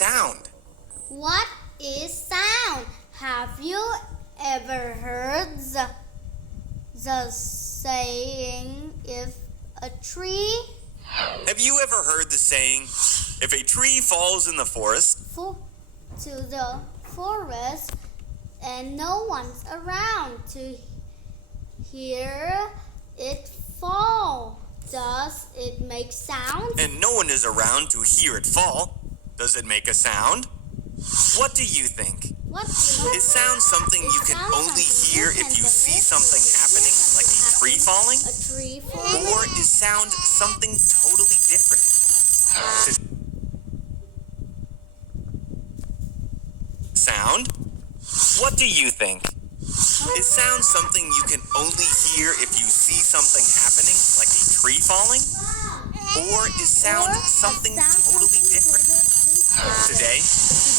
sound? What is sound? Have you ever heard the saying, if a tree Have you ever heard the saying, if a tree falls in the forest, to the forest and no one's around to hear it fall, does it make sound? and no one is around to hear it fall, does it make a sound? What do you think? What do you Is sound something you can only hear if you see something happening, like a tree falling? A tree falling? Or is sound something totally different? Sound? What do you think? Is sound something you can only hear if you see something happening, like a tree falling? Or is sound something totally different? Today,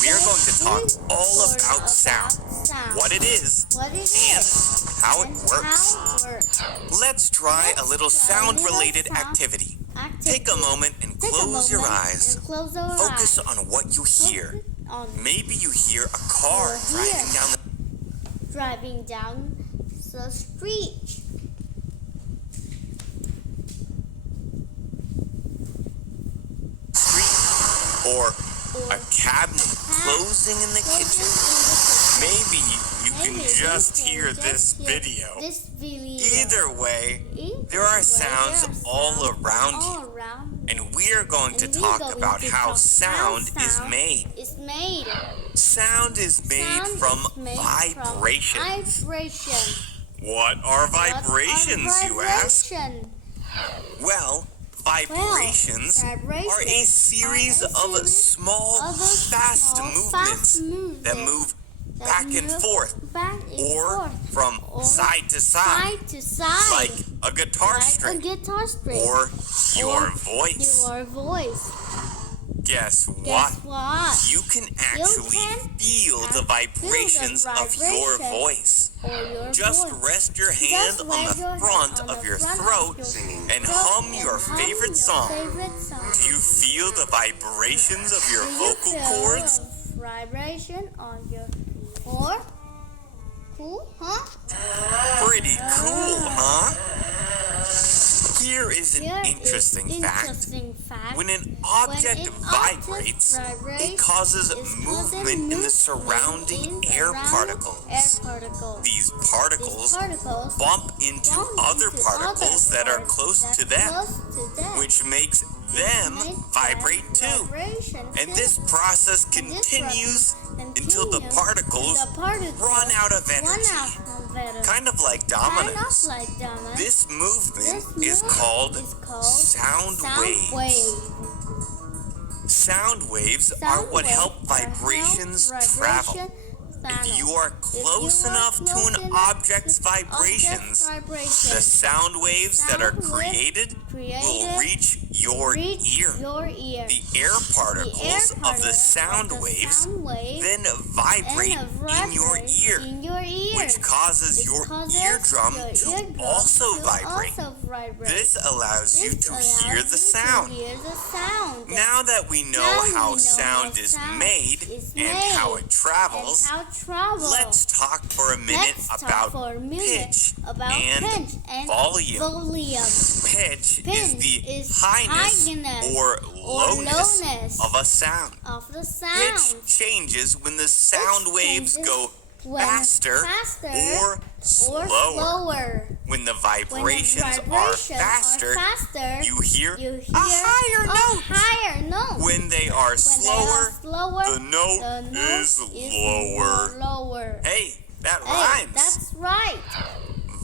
we are going to talk all about sound, what it is, and how it works. Let's try a little sound-related activity. Take a moment and close your eyes. Focus on what you hear. Maybe you hear a car driving down the street. or a cabinet closing in the kitchen. Maybe you can just hear this video. Either way, there are sounds all around you. And we are going to talk about how sound is made. Sound is made from vibrations. What are vibrations, you ask? Well, vibrations are a series of small, fast movements that move back and forth or from side to side, like a guitar string or your voice. Guess what? You can actually feel the vibrations of your voice. Just rest your hand on the front of your throat and hum your favorite song. Do you feel the vibrations of your vocal cords? Vibration on your core? Cool, huh? Pretty cool, huh? Here is an interesting fact. When an object vibrates, it causes movement in the surrounding air particles. These particles bump into other particles that are close to them, which makes them vibrate too. And this process continues until the particles run out of energy. Kind of like dominoes. This movement is called sound waves. Sound waves are what help vibrations travel. If you are close enough to an object's vibrations, the sound waves that are created will reach your ear. The air particles of the sound waves then vibrate in your ear, which causes your eardrum to also vibrate. This allows you to hear the sound. Now that we know how sound is made and how it travels, let's talk for a minute about pitch and volume. Pitch is the highness or lowness of a sound. Pitch changes when the sound waves go faster or slower. When the vibrations are faster, you hear a higher note. When they are slower, the note is lower. Hey, that rhymes. That's right.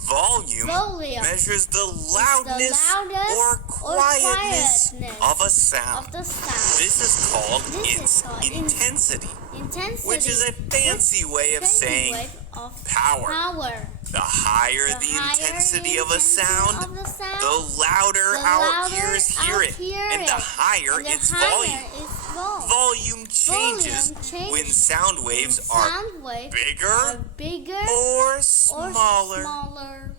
Volume measures the loudness or quietness of a sound. This is called its intensity, which is a fancy way of saying power. The higher the intensity of a sound, the louder our ears hear it, and the higher its volume. Volume changes when sound waves are bigger bigger or smaller. smaller.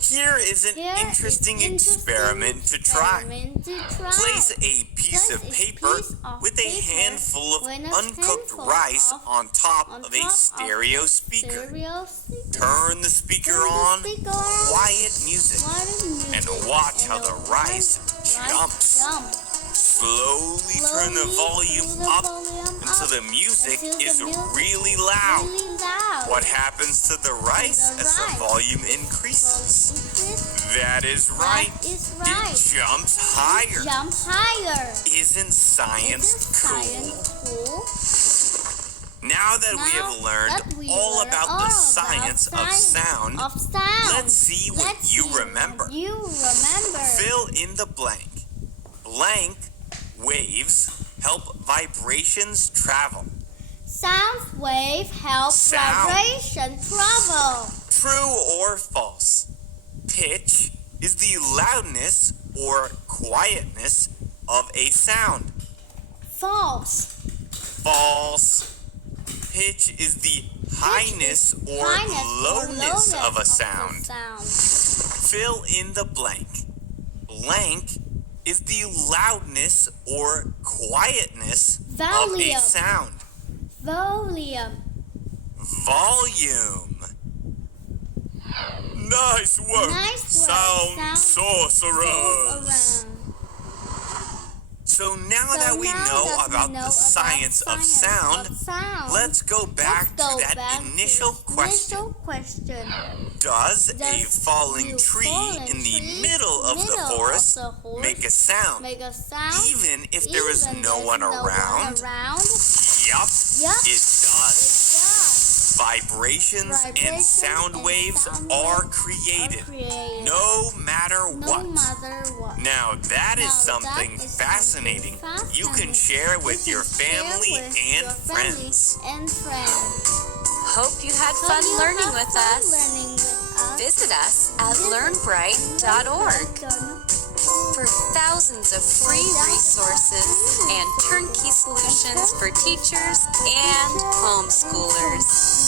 Here is an interesting experiment to try. Place a piece of paper with a handful of uncooked rice on top of a stereo speaker. Turn the speaker on, quiet music, and watch how the rice jumps. Slowly turn the volume up until the music is really loud. What happens to the rice as the volume increases? That is right. It jumps higher. Isn't science cool? Now that we have learned all about the science of sound, let's see what you remember. Fill in the blank. Blank waves help vibrations travel. Sound wave help vibration travel. True or false? Pitch is the loudness or quietness of a sound. False. False. Pitch is the highness or lowness of a sound. Fill in the blank. Blank is the loudness or quietness of a sound. Volume. Volume. Nice work, sound sorcerers. So now that we know about the science of sound, let's go back to that initial question. Does a falling tree in the middle of the forest make a sound, even if there is no one around? Yup, it does. Vibrations and sound waves are created, no matter what. Now that is something fascinating you can share with your family and friends. Hope you had fun learning with us. Visit us at learnbright.org for thousands of free resources and turnkey solutions for teachers and homeschoolers.